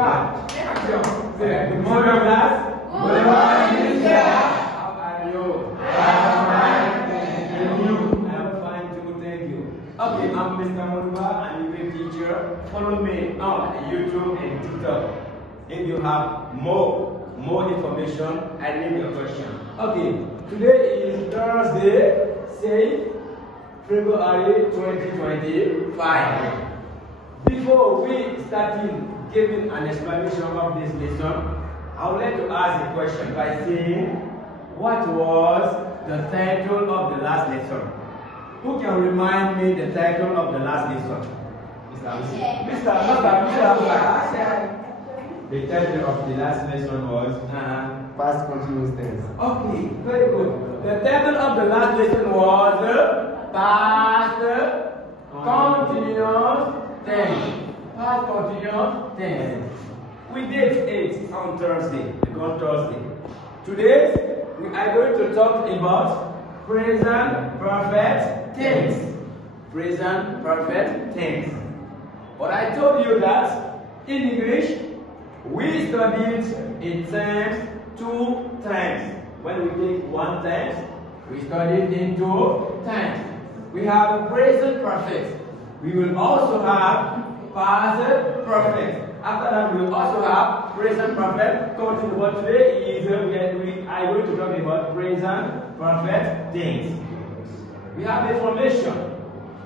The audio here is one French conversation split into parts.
Bonsoir. Good morning, class. Good morning, teacher. How are you? I'm fine, thank you. I'm fine too, thank you. Okay, I'm Mr. Moruba, I'm your teacher. Follow me on YouTube and TikTok. If you have more information, I need your question. Okay, today is Thursday, say February 2025. Before we start giving an explanation of this lesson, I would like to ask a question by saying, what was the title of the last lesson? Who can remind me the title of the last lesson? Mr. The title of the last lesson was past continuous tense. Okay, very good. The title of the last lesson was past continuous tense. Past continuous tense. We did it on Thursday. Today we are going to talk about present perfect tense. Present perfect tense. But I told you that in English we studied in terms 2 times. When we take 1 tense, we studied in 2 times. We have present perfect. We will also have past perfect. After that, we will also have present perfect continuous. But today is we are going to talk about present perfect tense. We have information.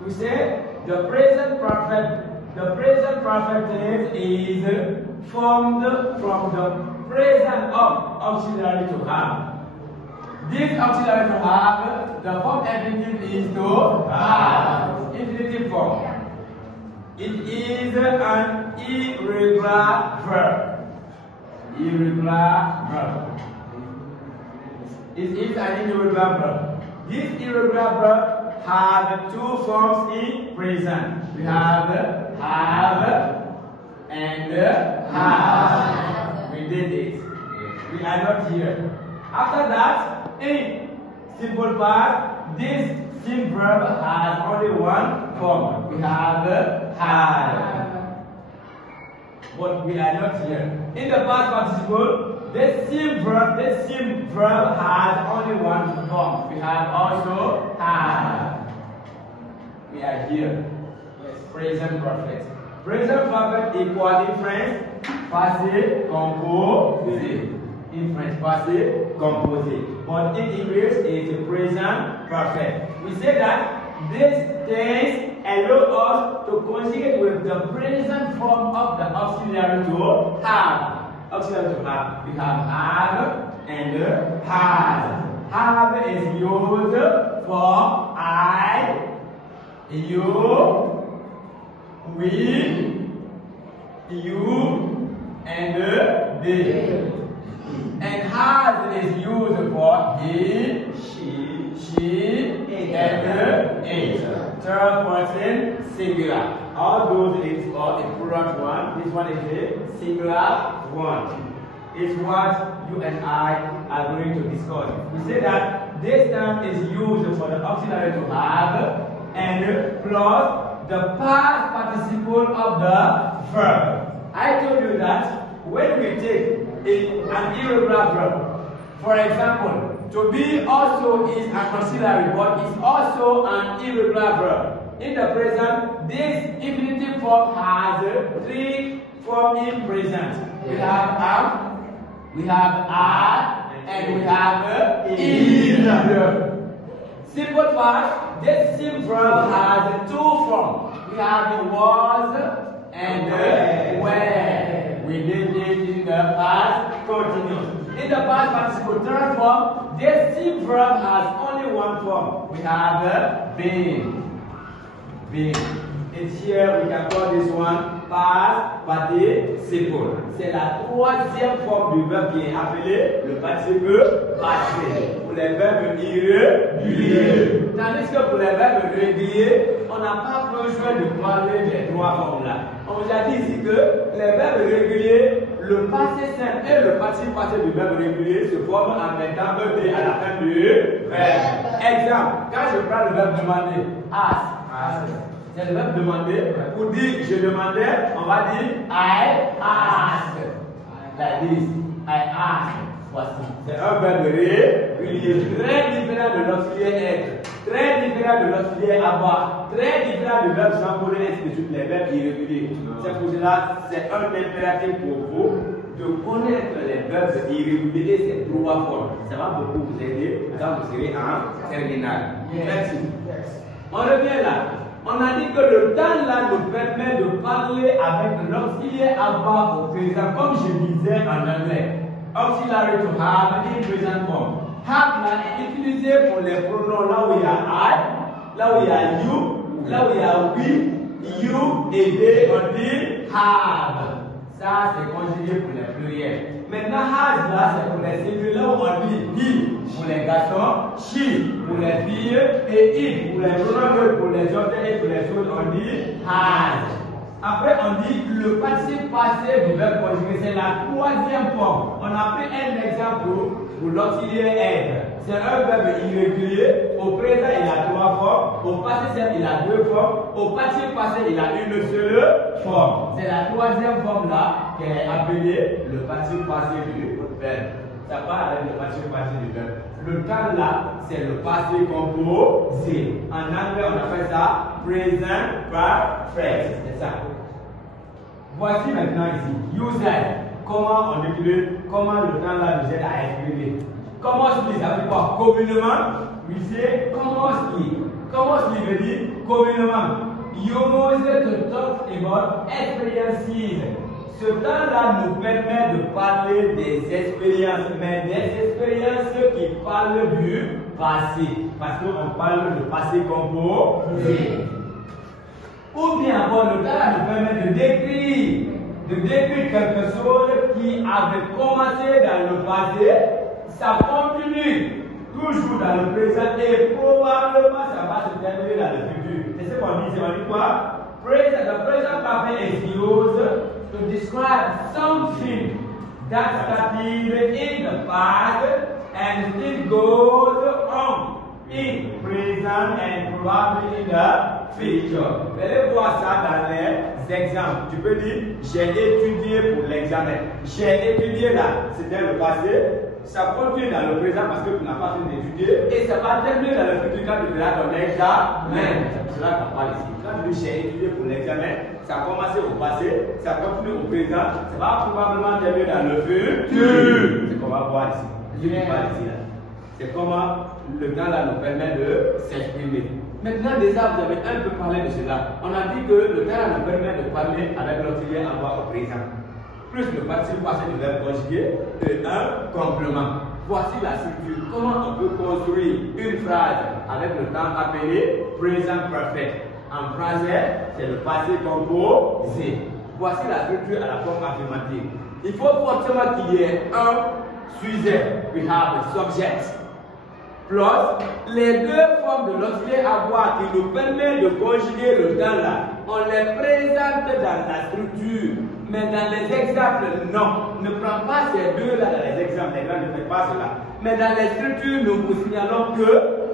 We say the present perfect tense is from the present of auxiliary to have. This auxiliary to have, the form everything is to have. Infinitive form. It is an irregular verb. Irregular verb. It is an irregular verb. This irregular verb has 2 forms in present. We have and have. We did it. We are not here. After that, in simple past, this simple verb has only 1 form. We have had. But we are not here. In the past participle, this same verb has only 1 form. We have also had. We are here. Yes. Present perfect. Present perfect equal in French, passé composé. In French, passé composé. But in English, it's present perfect. We say that this tense allows us to conjugate with the present form of the auxiliary to have. Auxiliary to have. We have and has. Have is used for I, you, we, you, and they. And has is used for he, she, and it. Third person singular. All those is for a plural one. This one is a singular one. It's what you and I are going to discuss. We say that this term is used for the auxiliary to have and plus the past participle of the verb. I told you that when we take an irregular verb, for example, to be also is an auxiliary, but is also an irregular verb. In the present, this infinitive form has 3 forms in present. We have am, we have are, and we have is. Simple past, this same verb has 2 forms. We have was and were. We did it in the past continuous. In the past participle third form, this same verb has only 1 form. We have been. It's here, we can call this one past participle. C'est la 3e forme du verbe qui est appelé le participe passé. Pour les verbes irréguliers. Tandis que pour les verbes réguliers, on n'a pas besoin de parler des 3 formes là. On vous a dit ici que les verbes réguliers, le passé simple et le participe passé du verbe régulier se forment en mettant ED à la fin du verbe. Exemple, quand je prends le verbe demander, ask. C'est le verbe demander. Pour dire je demandais, on va dire I asked. Like this. I asked. Voici. C'est un verbe régulier. Très différent de l'auxiliaire être. Très différent de l'auxiliaire avoir. Très différent du verbe s'envoler, ainsi de suite, les verbes irréguliers. C'est pour cela, c'est un impératif pour vous de connaître les verbes irréguliers et ces trois formes. Ça va beaucoup vous aider quand vous serez en terminale. Merci. On revient là. On a dit que le temps là nous permet de parler avec l'auxiliaire avoir au présent, comme je disais en anglais. Auxiliary to have in present form. Have là est utilisé pour les pronoms là où il y a I, là où il y a you, là où il y a we, you et they, on dit have. Ça c'est conjugué pour les pluriels. Maintenant has là c'est pour les singuliers, là où on dit he pour les garçons, she pour les filles et it pour les pronoms, pour les autres et pour les choses on dit has. Après, on dit le participe passé du verbe conjugué, c'est la troisième forme. On a pris un exemple pour l'auxiliaire être. C'est un verbe irrégulier. Au présent, il a trois formes. Au passé simple, il a deux formes. Au participe passé, il a une seule forme. C'est la troisième forme là qui est appelée le participe passé du verbe. Ça part avec le participe passé du verbe. Le temps là, c'est le passé composé. En anglais, on appelle ça present perfect. C'est ça. Voici maintenant ici, user. Comment on utilise, comment le temps là nous aide à exprimer. Comment se dit, ça veut dire quoi? Communément, we say commonly. Commonly veut dire communément. Use to talk about experiences. Ce temps-là nous permet de parler des expériences, mais des expériences qui parlent du passé. Parce qu'on parle de passé composé. Ou bien encore, le temps nous permet de décrire quelque chose qui avait commencé dans le passé, ça continue toujours dans le présent et probablement ça va se terminer dans le futur. C'est ce qu'on dit, on dit quoi? The present perfect is used to describe something that started in the past and still goes on in present and probably in the future. Vous allez voir ça dans les exemples. Tu peux dire j'ai étudié pour l'examen. J'ai étudié là, c'était le passé. Ça continue dans le présent parce que tu n'as pas fini d'étudier. Et ça va terminer dans le futur quand tu verras ton examen. C'est pour cela qu'on parle ici. Quand tu dis j'ai étudié pour l'examen, ça a commencé au passé, ça continue au présent, ça va probablement terminer dans le futur. C'est qu'on va voir ici. Je ne parle ici là. C'est comment le temps là nous permet de s'exprimer. Maintenant déjà vous avez un peu parlé de cela. On a dit que le temps là nous permet de parler avec l'auxiliaire avoir au présent. Plus le participe passé du verbe conjugué et un complément. Voici la structure. Comment on peut construire une phrase avec le temps appelé present perfect. En français, c'est le passé composé. Voici la structure à la forme affirmative. Il faut forcément qu'il y ait un sujet. We have a subject. Plus les deux formes de l'auxiliaire avoir qui nous permettent de conjuguer le temps là. On les présente dans la structure. Mais dans les exemples, non. Ne prends pas ces deux-là dans les exemples. Les gars ne font pas cela. Mais dans les structures, nous vous signalons que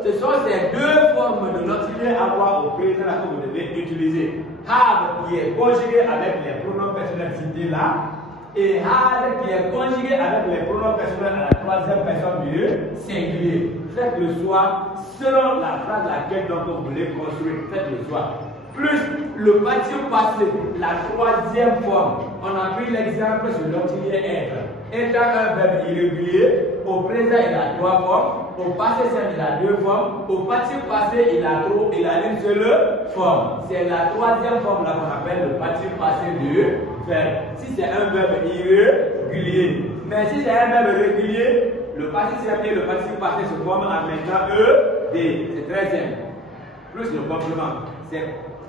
ce sont ces deux formes de l'auxiliaire avoir au présent là que vous devez utiliser. Have qui est conjugué avec les pronoms personnels cités là. Et had qui est conjugué avec les pronoms personnels à la troisième personne du singulier. Faites le choix selon la phrase laquelle donc vous voulez construire. Faites le choix. Plus le participe passé, la troisième forme. On a pris l'exemple sur l'auxiliaire être. Étant un verbe irrégulier, au présent il a trois formes, au passé simple il a deux formes, au participe passé il a une seule forme. C'est la troisième forme là qu'on appelle le participe passé du verbe. Si c'est un verbe irrégulier, mais si c'est un verbe régulier, le participe simple et le participe passé se forment en mettant ED. C'est très simple. Plus le complément.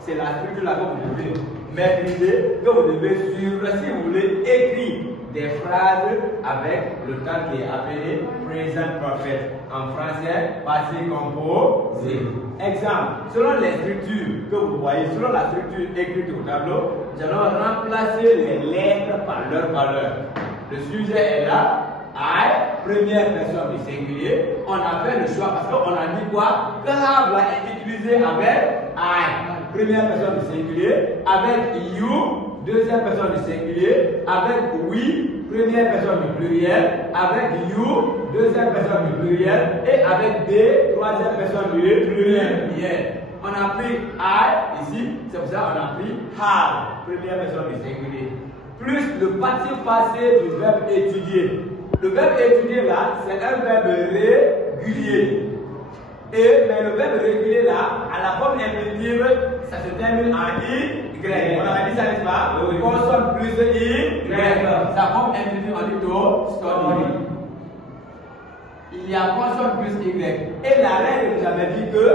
C'est la structure là que vous devez maîtriser, que vous devez suivre si vous voulez écrire des phrases avec le temps qui est appelé present perfect. En français, passé composé. Exemple, selon les structures que vous voyez, selon la structure écrite au tableau, nous allons remplacer les lettres par leur valeur. Le sujet est là. I, première personne du singulier. On a fait le choix parce qu'on a dit quoi? Que have là est utilisé avec I. première personne du singulier, avec you, deuxième personne du singulier, avec we, première personne du pluriel, avec you, deuxième personne du pluriel, et avec they, troisième personne du pluriel. On a pris I ici, c'est pour ça qu'on a pris have, première personne du singulier. Plus le participe passé du verbe étudier. Le verbe étudier là, c'est un verbe régulier. Mais le verbe régulier là, à la forme infinitive, ça se termine en Y. On a dit ça, n'est-ce pas? Consonne plus Y. Sa forme infinitive, on dit to study. Il y a consonne plus Y. Et la règle nous avait dit que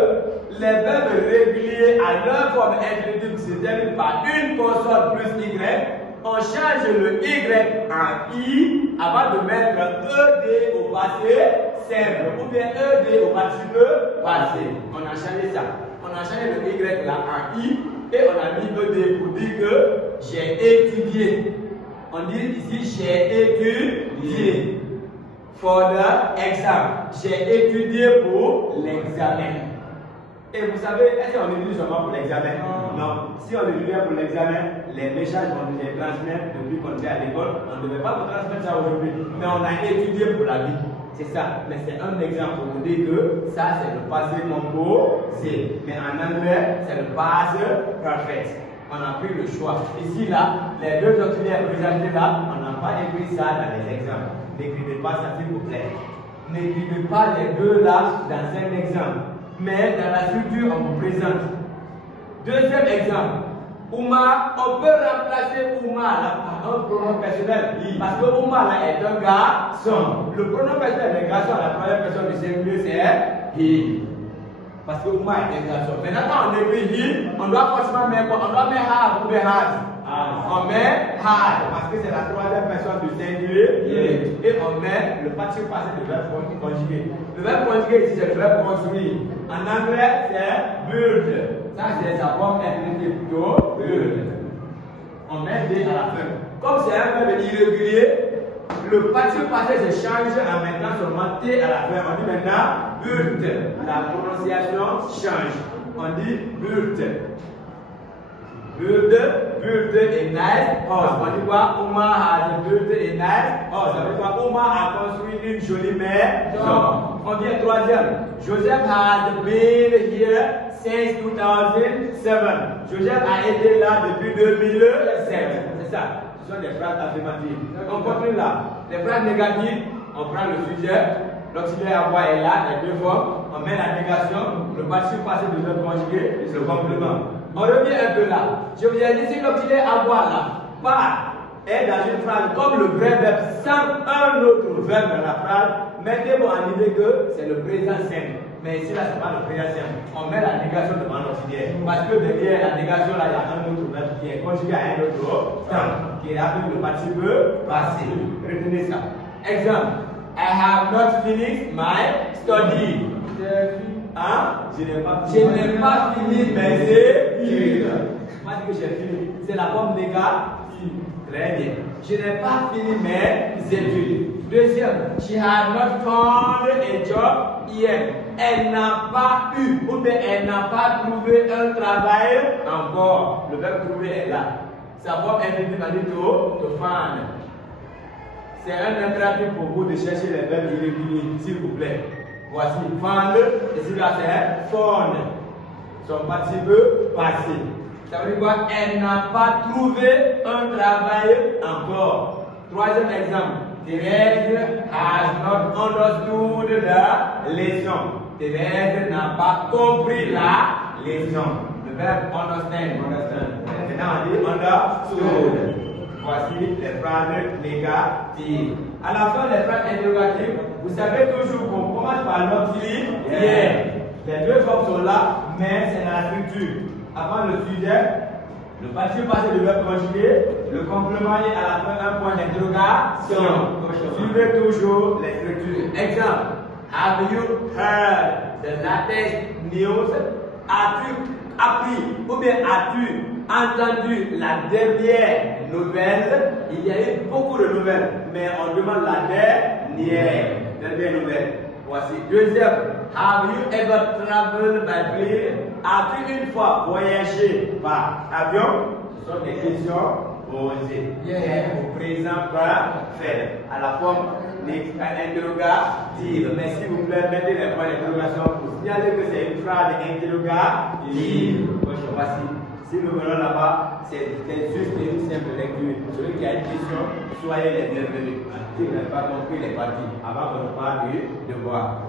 les verbes réguliers à leur forme infinitive se terminent par une consonne plus Y. On change le Y en I avant de mettre ED au passé simple ou bien ED au participe passé. On a changé ça. On a changé le Y là en I et on a mis ED pour dire que j'ai étudié. On dit ici j'ai étudié. For the exam. J'ai étudié pour l'examen. Et vous savez, est-ce qu'on étudie seulement pour l'examen? Non. Si on étudie pour l'examen, les messages qu'on nous les transmet depuis qu'on était à l'école, on ne devait pas vous transmettre ça aujourd'hui. Mais on a étudié pour la vie. C'est ça. Mais c'est un exemple pour vous dire que ça, c'est le passé composé. Mais en anglais, c'est le past perfect. On a pris le choix. Ici, là, les deux auxiliaires présentés là, on n'a pas écrit ça dans les exemples. N'écrivez pas ça, s'il vous plaît. N'écrivez pas les deux là dans un exemple. Mais dans la structure, on vous présente. Deuxième exemple. Oumar, on peut remplacer Oumar là par un pronom personnel. Parce que Oumar là est un garçon. Le pronom personnel des garçons à la première personne du singulier c'est he. Parce que Oumar est un garçon. Maintenant, quand on écrit he, on doit forcément mettre quoi? On doit mettre have ou bien had. On met had parce que c'est la troisième personne du singulier. Et on met le participe passé du verbe conjugué. Le verbe conjugué ici c'est le verbe construire. En anglais c'est build. Ça c'est sa forme infinitive to build. On met D à la fin. Comme c'est un verbe irrégulier, le participe passé se change en mettant seulement T à la fin. On dit maintenant build. La prononciation change. On dit build. Build a nice house. On dit quoi? Oumar has built a nice house. Ça veut dire quoi? Oumar a construit une jolie maison. On dit un troisième. Joseph has been here since 2007. Joseph a été là depuis 2007. C'est ça. Ce sont des phrases affirmatives. On continue là. Les phrases négatives, on prend le sujet. L'auxiliaire avoir est là, les deux formes. On met la négation, le participe passé de verbe conjugué et le complément. On revient un peu là. Je vous ai dit, si l'auxiliaire avoir là, pas est dans une phrase comme le vrai verbe sans un autre verbe dans la phrase, mettez-vous en idée que c'est le présent simple. Mais ici, là, ce n'est pas le présent simple. On met la négation devant l'auxiliaire. Parce que derrière la négation, là, il y a un autre verbe qui est conjugué à un autre temps, qui est appelé le participe passé. Retenez ça. Exemple. I have not finished my study. Hein? Je n'ai pas fini mes études. Moi, je dis que j'ai fini. C'est la forme négative. Très bien. Je n'ai pas fini mes études. Deuxième, she had not found a job yet. Elle n'a pas eu ou bien elle n'a pas trouvé un travail encore. Le verbe trouver est là. Sa forme infinitive va dire to find. C'est un impératif pour vous de chercher les verbes irréguliers, s'il vous plaît. Voici found, et ici là c'est found. Son participe passé. Ça veut dire quoi? Elle n'a pas trouvé un travail encore. Troisième exemple. Thérèse has not understood the lesson. Thérèse n'a pas compris la leçon. Le verbe understand. Maintenant on dit understood. Voici les phrases négatives. À la fin des phrases interrogatives, vous savez toujours qu'on commence par l'auxiliaire. Les deux formes sont là, mais c'est dans la structure. Avant le sujet, le participe passé du verbe conjugué, le complément est à la fin un point d'interrogation. Suivez toujours les structures. Exemple, have you heard the latest news? As-tu appris ou bien as-tu entendu la dernière nouvelle? Il y a eu beaucoup de nouvelles, mais on demande la dernière nouvelle. Voici. Deuxième, have you ever traveled by plane? as-tu une fois voyagé par avion? Ce sont des questions posées. Au présent parfait. À la forme interrogative. Mais s'il vous plaît, mettez les points d'interrogation pour signaler que c'est une phrase interrogative. Voici. Si nous venons là-bas, c'est juste une simple lecture. Celui qui a une question, soyez les bienvenus. Si vous n'avez pas compris les parties, avant qu'on ne parle du devoir.